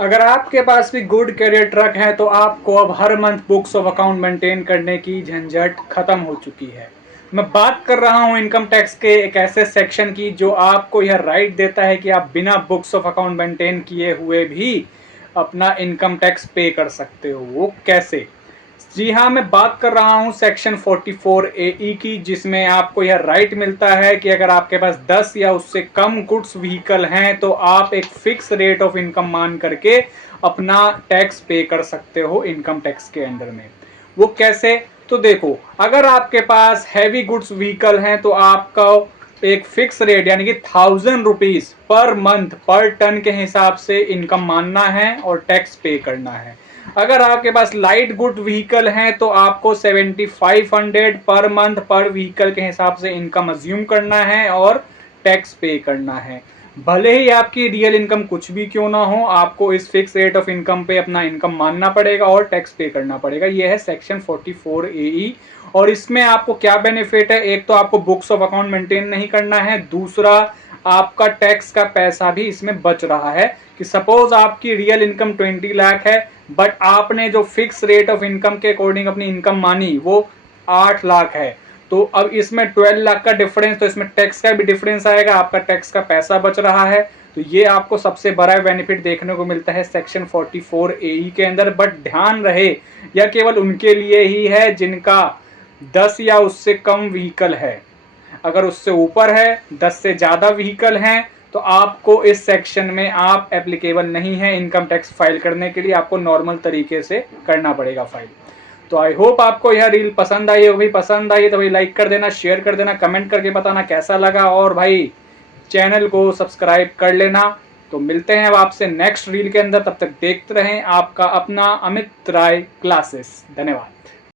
अगर आपके पास भी गुड कैरियर ट्रक है तो आपको अब हर month books of account maintain करने की झंझट खत्म हो चुकी है। मैं बात कर रहा हूं इनकम टैक्स के एक ऐसे सेक्शन की जो आपको यह राइट देता है कि आप बिना बुक्स ऑफ अकाउंट मेंटेन किए हुए भी अपना इनकम टैक्स पे कर सकते हो। वो कैसे? जी हाँ, मैं बात कर रहा हूं सेक्शन 44 AE की, जिसमें आपको यह राइट मिलता है कि अगर आपके पास 10 या उससे कम गुड्स व्हीकल हैं तो आप एक फिक्स रेट ऑफ इनकम मान करके अपना टैक्स पे कर सकते हो इनकम टैक्स के अंडर में। वो कैसे? तो देखो, अगर आपके पास हैवी गुड्स व्हीकल हैं तो आपका एक फिक्स रेट यानी कि 1000 रुपीज पर मंथ पर टन के हिसाब से इनकम मानना है और टैक्स पे करना है। अगर आपके पास लाइट गुड व्हीकल है तो आपको 7500 पर मंथ पर व्हीकल के हिसाब से इनकम अज्यूम करना है और टैक्स पे करना है। भले ही आपकी रियल इनकम कुछ भी क्यों ना हो, आपको इस फिक्स रेट ऑफ इनकम पे अपना इनकम मानना पड़ेगा और टैक्स पे करना पड़ेगा। यह है सेक्शन 44 AE। और इसमें आपको क्या बेनिफिट है? एक तो आपको बुक्स ऑफ अकाउंट मेंटेन नहीं करना है, दूसरा आपका टैक्स का पैसा भी इसमें बच रहा है। कि सपोज आपकी रियल इनकम 20 लाख है, बट आपने जो फिक्स रेट ऑफ इनकम के अकॉर्डिंग अपनी इनकम मानी वो 8 लाख है, तो अब इसमें 12 लाख का डिफरेंस, तो इसमें टैक्स का भी डिफरेंस आएगा, आपका टैक्स का पैसा बच रहा है। तो ये आपको सबसे बड़ा बेनिफिट देखने को मिलता है सेक्शन 44 AE के अंदर। बट ध्यान रहे, यह केवल उनके लिए ही है जिनका 10 या उससे कम व्हीकल है। अगर उससे ऊपर है, 10 से ज्यादा व्हीकल हैं, तो आपको इस सेक्शन में आप एप्लीकेबल नहीं है इनकम टैक्स फाइल करने के लिए। आपको नॉर्मल तरीके से करना पड़ेगा फाइल। तो आई होप आपको यह रील पसंद आई होगी। पसंद आई तो भाई लाइक कर देना, शेयर कर देना, कमेंट करके बताना कैसा लगा, और भाई चैनल को सब्सक्राइब कर लेना। तो मिलते हैं अब आपसे नेक्स्ट रील के अंदर, तब तक देखते रहें आपका अपना अमित राय क्लासेस। धन्यवाद।